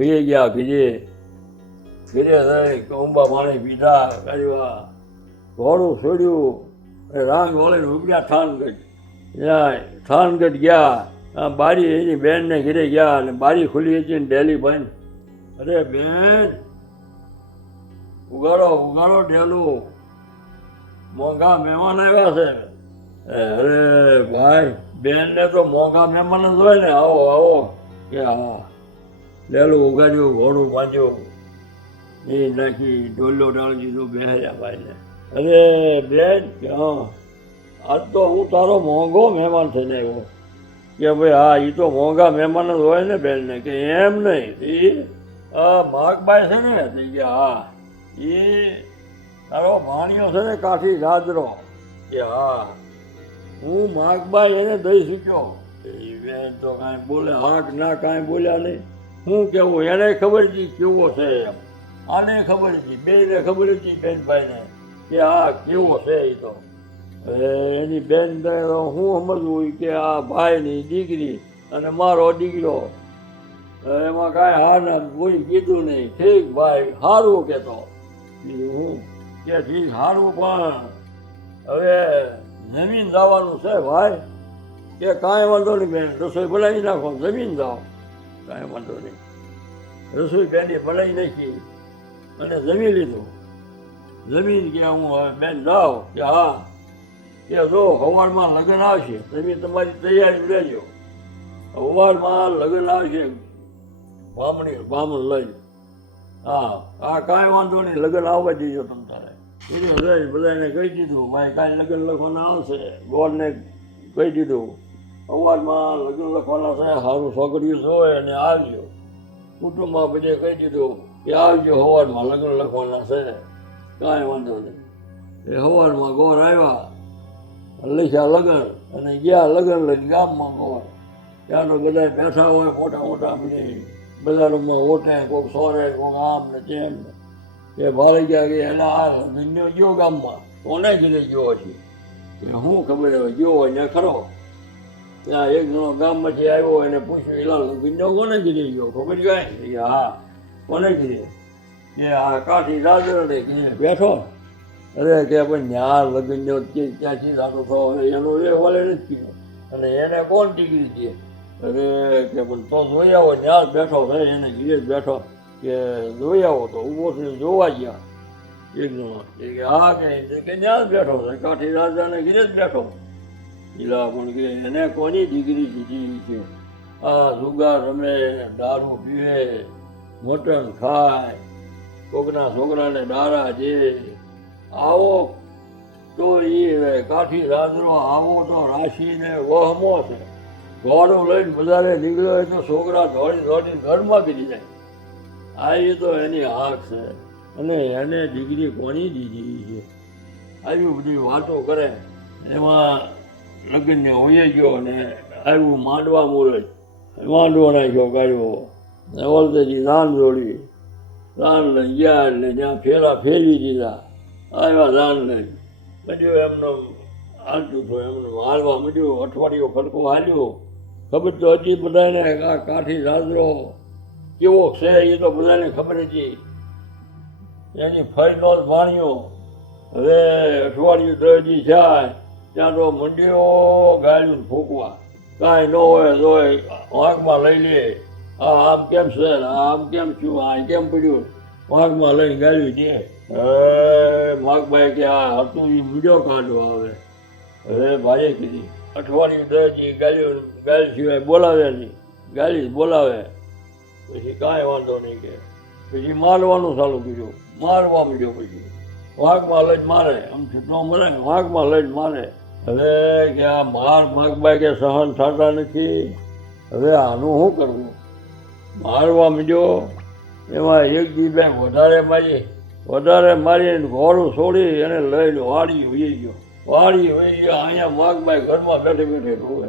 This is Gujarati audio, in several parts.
ઘીરે ગયા ઘીરે થઈ કંબા પાણી પીધા કર્યા ઘોડું છોડ્યું રાંગ વળીને ઉભર્યા થાનગઢ ત્યાં થાનગઢ ગયા બારી એની બેનને ઘીરે ગયા અને બારી ખુલી હતી ને ડેલી બંધ. અરે બેન ઉગાડો ડેલું મોંઘા મહેમાન આવ્યા છે. અરે ભાઈ બેનને તો મોંઘા મહેમાન જ હોય ને. આવો કે હા. ડેલું ઉગાડ્યું ઘોડું બાંધ્યું એ નાખી ડોલો ડાળી દીધું બેહ્યા ભાઈને. અરે બેન કે હા આજ તો હું તારો મોંઘો મહેમાન થઈને આવ્યો. કે ભાઈ હા એ તો મોંઘા મહેમાન જ હોય ને બેનને. કે એમ નહીં માગબાઈ છે ને થઈ ગયા હા એ તારો ભાણિયો છે ને કાઠી રાદરો. કે હા હું માગબાઈ એને દઈ શીખ્યો. એ બેન તો કાંઈ બોલે હાક ના કાંઈ બોલ્યા નહીં. હું કેવું એને ખબર હતી કેવો છે એમ. આને ખબર હતી બેને ખબર હતી બેનભાઈને કે આ કેવો છે એ તો. એની બેન હું સમજવું કે આ ભાઈની દીકરી અને મારો દીકરો એમાં કાંઈ હાર ના કોઈ કીધું નહીં. ઠીક ભાઈ સારું કહેતો હું કે ઠીક સારું પણ હવે જમીન જવાનું છે ભાઈ. કે કાંઈ વાંધો નહીં બેન રસોઈ બનાવી નાખો જમીન જાઓ. કાંઈ વાંધો નહીં. રસોઈ બેને બનાવી નાખી અને જમી લીધું. જમીન કે હું હવે બેન જાઓ. કે હા કે જો સવારમાં લગ્ન આવશે તમે તમારી તૈયારી લેજો. સવારમાં લગ્ન આવશે બામણ લઈ. હા કાંઈ વાંધો નહીં લગ્ન આવવા દેજો તમે તારે. બધાને કહી દીધું ભાઈ કાંઈ લગ્ન લખવાના આવશે. ગોળને કહી દીધું સવારમાં લગ્ન લખવાના છે સારું છોકરીઓ જોવે અને આવજો. કુટુંબમાં બધે કહી દીધું કે આવજો સવારમાં લગ્ન લખવાના છે. કાંઈ વાંધો નહીં. એ સવારમાં ગોળ આવ્યા લખ્યા લગ્ન અને ગયા લગ્ન લઈને ગામમાં ગોળ. ત્યાં તો બધા બેઠા હોય મોટા મોટા બધા રૂમમાં ઓટે કોઈક સોરે કોઈક આમ ને તેમ ને. એ ભાળી ગયા કે એના આ લગ્નનો ગયો ગામમાં કોને ઘરે ગયો છે કે શું ખબર હવે ગયો હોય ને ખરો. ત્યાં એક જણો ગામમાંથી આવ્યો એને પૂછ્યું એલા લગ્નનો કોને ઘરે ગયો ખબર કાંઈ. હા કોને ઘરે કે આ કાઠી રાજરાને કે બેઠો. અરે કે ભાઈ ન્યા લગ્નનો ક્યાંથી થતો હતો એનો એ વાલે નથી કીધો અને એને કોણ ટીકરી દે. અરે કે પણ તો જોઈ આવો ત્યાં જ બેઠો છે એને ઘીરે જ બેઠો. કે જોઈ આવો તો ઊભો થઈને જોવા ગયા એક જણો. કે હા કે ત્યાં જ બેઠો છે કાઠી રાજાને ઘીરે જ બેઠો. એલા પણ કે એને કોની દીકરી દીધી છે. આ જુગાર રમે દારૂ પીવે મટન ખાય કોકના છોકરાને દારા દે. આવો તો એ કાઠી રાજનો આવો તો રાશિને વહમો છે. ઘોડું લઈને બજારે નીકળ્યો હોય તો છોકરા દોડીને ઘરમાં કરી જાય. આ એ તો એની હાક છે અને એને દીકરી કોની દીધી છે. આવી બધી વાતો કરે. એમાં લગ્નને હોઈ ગયો અને આવ્યું માંડવા મુહૂર્ત. માંડવો નાખ્યો કાઢ્યો ઓલતેથી દાન જોડી. દાન લઈ ગયા એટલે જ્યાં ફેરી દીધા આવ્યા દાન લઈ. બધું એમનો હાલતું હતું એમને હાલવા મળ્યું. અઠવાડિયો ખડકો હાલ્યો. ખબર તો હજી બધાને આ કાઠી રાજરો કેવો છે એ તો બધાને ખબર હતી. એની ફઈનો જ ભાણ્યો. હવે અઠવાડિયું દરજી જાય ત્યાં તો મંડીઓ ગાળ્યું ફૂંકવા. કાંઈ ન હોય તો વાંકમાં લઈ લે. આમ કેમ છે આમ કેમ છું આ કેમ પડ્યું વાંકમાં લઈને ગાળ્યું દે. માગભાઈ કે આ હતું એ બીજો કાઢો આવે. હવે ભાઈએ કીધી અઠવાડિયું દરજી ગાળી સિવાય બોલાવે નહીં. ગાળી બોલાવે પછી કાંઈ વાંધો નહીં. કે પછી મારવાનું ચાલુ કર્યું. મારવા માંડ્યો પછી વાઘમાં લઈને મારે. આમ છૂટો મરે વાઘમાં લઈને મારે. હવે કે આ માગભાઈ કે સહન થતા નથી. હવે આનું શું કરવું. મારવા માંડ્યો. એમાં એક દી બે વધારે મારીને ઘોડું છોડી એને લઈને વાડી વહી ગયો. અહીંયા માગભાઈ ઘરમાં બેઠે રોવે.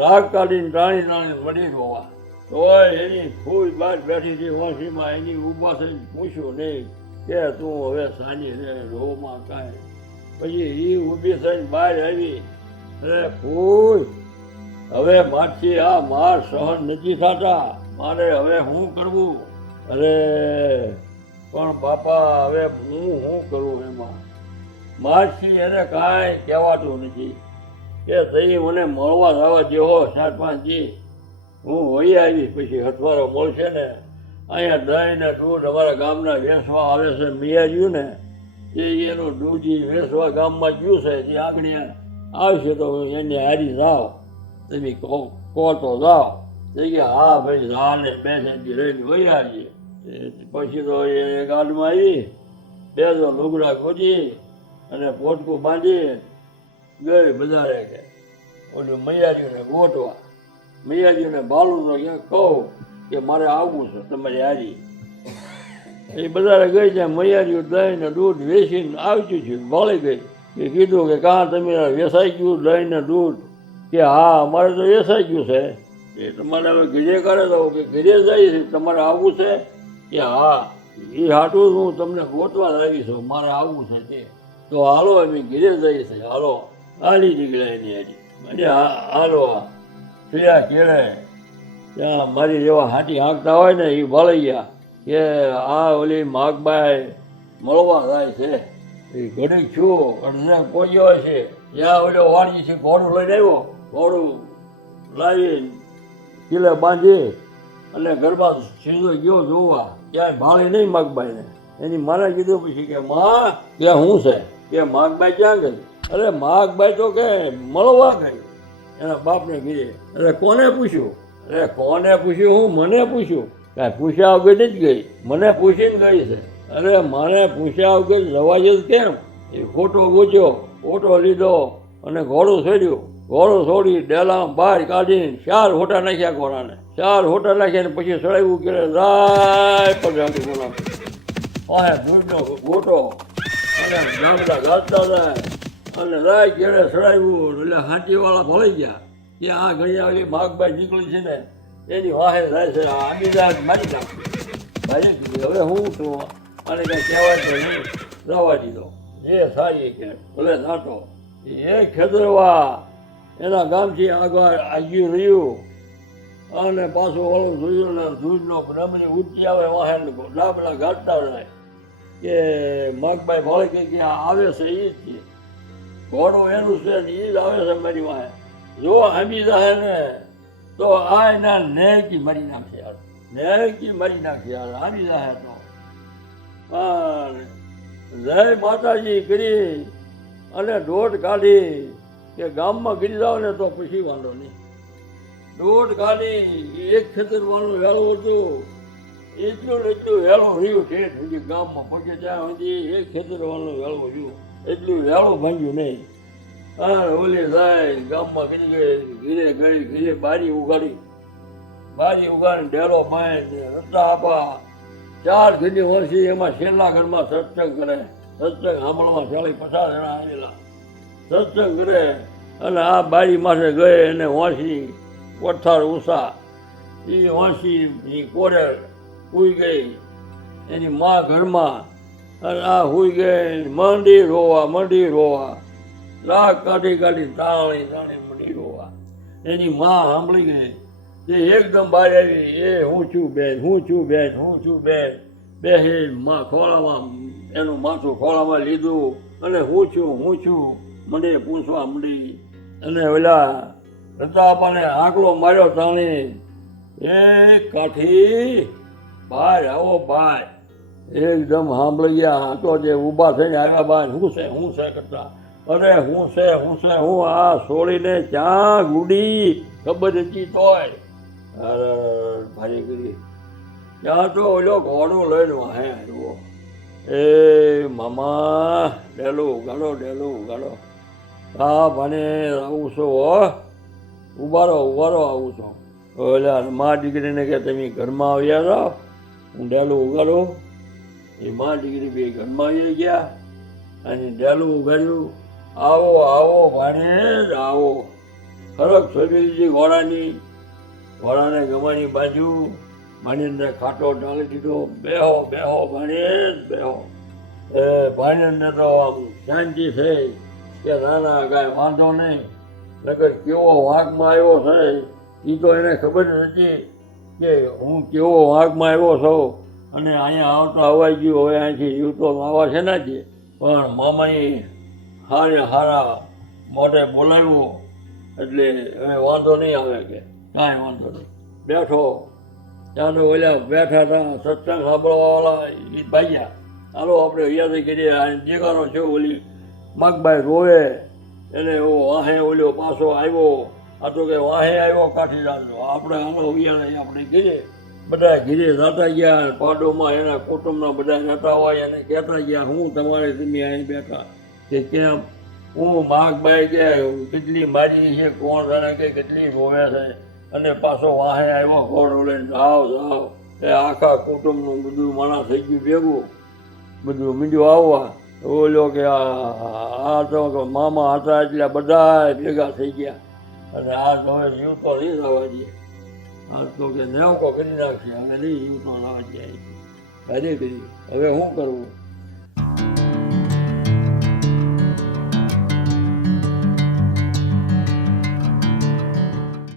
રાગ કાઢીને ટાણી મળી રોવા. તોય એની ફૂલ બહાર બેઠી હતી વાંસીમાં. એની ઊભા થઈને પૂછ્યું નહીં કે તું હવે સાની રે રોમાં કાંઈ. પછી એ ઊભી થઈને બહાર આવી. અરે ફૂલ હવે મારથી આ માર સહન નથી થતા. મારે હવે શું કરવું? અરે પણ બાપા હવે હું શું કરું એમાં? મારથી એને કાંઈ કહેવાતું નથી કે તઈ મને મળવા જવા જેવો 4-5 દી હું વહી આવી. પછી હથવારો મળશે ને અહીંયા દહીં ને દૂધ અમારા ગામના વેચવા આવે છે મિયાજ્યું ને એનું દૂધી વેચવા ગામમાં ગયું છે. જે આગળ આવશે તો એને હારી જાઓ, તમે કહો તો જાઓ. તે કે હા ભાઈ જા ને 2 દી રહીને વહી આવીએ. પછી તો એ ગાડમાં આવી, 2 લુગડા ખોદી અને પોટકું બાંધી ગઈ બજારે કે ઓલું મૈયાજીને ગોતવા. મૈયાજીને ભાલું તો ક્યાંક કહું કે મારે આવવું છે તમારી હારી. એ બજારે ગઈ ત્યાં મૈયાજી દહીં ને દૂધ વેચીને આવતું છે. ભાળી ગઈ કે કીધું કે કાં તમે વેચાઈ ગયું દહીં ને દૂધ? કે હા અમારે તો વેચાઈ ગયું છે. એ તમારે હવે ઘીરે કરે તો કે ઘીરે જાય છે તમારે આવવું છે? કે હા એ હાટું હું તમને ગોતવા આવી છું, મારે આવવું છે તે. તો હાલો અમે ઘીરે જઈએ છીએ, હાલો. હાલી નીકળ્યા એની હાજી. હાલો પીયા કેળે ત્યાં મારી જેવા હાથી હાંકતા હોય ને એ ભળી ગયા કે આ ઓલી માગબાઈ મળવા જાય છે. એ ઘડીક છું અડધે પહોંચ્યો છે ત્યાં ઓલો વાણી છે ઘોડું લઈને આવ્યો. ઘોડું લાવી કિલ્લે બાંધી અને ગરબા સીધો ગયો જોવા. ક્યાંય ભાળી નહીં માગબાઈને. એની માને કીધું પછી કે માં કે શું છે? કે માગબાઈ ક્યાં ગઈ? અરે માગબાઈ તો કે મળવા ગઈ એના બાપને ઘીરે. અરે કોને પૂછ્યું? અરે કોને પૂછ્યું? હું મને પૂછ્યું? કાંઈ પૂછ્યા વગર જ ગઈ, મને પૂછીને ગઈ છે. અરે મને પૂછ્યા વગર જવા જ કેમ? એ ખોટો ગોચ્યો, ઓટો લીધો અને ઘોડું છોડ્યું. ઘોડું છોડી ડેલામાં બહાર કાઢીને 4 હોટા નાખ્યા ઘોડાને. 4 હોટા નાખ્યા પછી સળાવ્યું કે રાય પગાડી બોલા પાસે દૂધનો ગોટો અને ગામડા ગાજતા જાય અને રાય ઘેરે સળાવ્યું. એટલે હાંચીવાળા ભળી ગયા કે આ ઘણી આવી માગબાઈ નીકળી છે ને એની વાહે જાય છે. આમીદાર મારી નાખ્યું. ભાઈ કીધું હવે હું છું અને કંઈ કહેવાય તો નહીં, રવા દીધો. જે સારી કે ભલે નાટો. એ ખેતરવા એના ગામથી આગળ આગળ રહ્યું અને પાછું ઓળું જોયું ને દૂધનો રમણી ઉઠી આવે વાહે ડાબલા ગાંઠતા જાય કે માગબાઈ ભળે કે ક્યાં આવે છે એ જ છે. ઘોડું એનું છે ને એ જ આવે છે મારી વાહે. જો આંબી જાય ને તો આ એના નેકી મારી નાખશે યાર, નેકી મારી નાખશે યાર આંબી જાય તો. જય માતાજી કરી અને દોઢ કાઢી કે ગામમાં ગીરી જાવ ને તો પછી વાંધો નહીં. દોઢ કાઢી એક ખેતર વાળું વેળું હતું એટલું વેળું રહ્યું ઠેઠ સુધી ગામમાં પછી ત્યાં સુધી એક ખેતર વાળું વેળું રહ્યું એટલું વેળું ભાંગ્યું નહીં. હા ઓલી જાય ગામમાં ઘીરે ઘીરે બારી ઉગાડી ડેરો બાંધ રસ્તા આપા 4 ઘરની વર્ષી એમાં છેલ્લા ઘરમાં સત્સંગ કરે. સત્સંગ સાંભળવા 40-50 જણા આવેલા સત્સંગ કરે અને આ બારી માથે ગયે અને વાંસી પથ્થર ઊંચા એ વાંસી કોરે સૂઈ ગઈ. એની મા ઘરમાં અને આ સૂઈ ગઈ મંડી રોવા રાગ કાઢી તાણી મંડી રોવા. એની મા સાંભળી ગઈ તે એકદમ બહાર આવી. એ હું છું બેન બેસી મા ખોળામાં એનું માથું ખોળામાં લીધું અને હું છું મને પૂછવા મંડી. અને ઓલા રતાપાને આંકડો માર્યો તાણી એ કાઠી બહાર આવો બહાર. એકદમ સાંભળી ગયા. તો જે ઊભા થઈને આવ્યા બહાર હું છે કરતા. અરે હું આ છોડીને ક્યાં ગુડી ખબર હતી તોય. અરે ભારી કરી ત્યાં તો ઓલો ઘોડું લઈને વાહે આવ્યો. એ મામા ડેલું ઉગાડો. હા ભાને આવું છો ઉભારો આવું છો. ઓલા મા દીકરીને કે તમે ઘરમાં આવ્યા છો હું ડેલું ઉગાડું. એ મા દીકરી બે ઘરમાં આવી ગયા અને ડેલું ઉગાડ્યું. આવો ભાણે આવો. ખરક છોડી દીધી ઘોડાને ગમાની બાજુ ભાણેજને ખાટો ડાળી દીધો. બેહો બેહો. એ ભાણેજને તો શાંતિ થઈ કે ના કાંઈ વાંધો નહીં. નકર કેવો વાંકમાં આવ્યો છે એ તો એને ખબર નથી. કે હું કેવો વાઘમાં આવ્યો છું અને અહીંયા આવતા અવાઈ ગયું, હવે અહીંથી જીવતો આવા છે ને જ. પણ મામાએ હારા મોઢે બોલાવ્યું એટલે હવે વાંધો નહીં આવે કે કાંઈ વાંધો નહીં. બેઠો ત્યાં તો ઓલા બેઠા હતા સત્સંગ સાંભળવાવાળા એ ભાગ્યા, હાલો આપણે અહીંયાથી કરીએ. દેખાડો છે ઓલી મગબાઈ રોવે એને એવો વાહે ઓલ્યો પાછો આવ્યો. આ તો કે વાહે આવ્યો કાઠીદારનો, આપણે હાલો અહીંયા આપણે ઘીરે. બધા ઘીરે જતા ગયા, પાડોમાં એના કુટુંબના બધા રહેતા હોય એને કહેતા ગયા હું તમારે તમે અહીં બેઠા કે કેમ. હું માગબાઈ કે કેટલી મારી છે, કોણ જાણે કે કેટલી રોવે છે, અને પાછો વાહે આવ્યો ઘોડો લઈને જાઓ જાઓ. એ આખા કુટુંબનું બધું માણસ થઈ ગયું ભેગું, બધું મીંડું આવવા. ઓલો કે આ તો મામા હતા એટલે બધા ભેગા થઈ ગયા, અને આ તો હવે જીવતો નહીં થવા દે. આ તો કે નેવકો કરી નાખશે, હવે નહીં જીવતો થવા દે. હરે કરી હવે શું કરવું.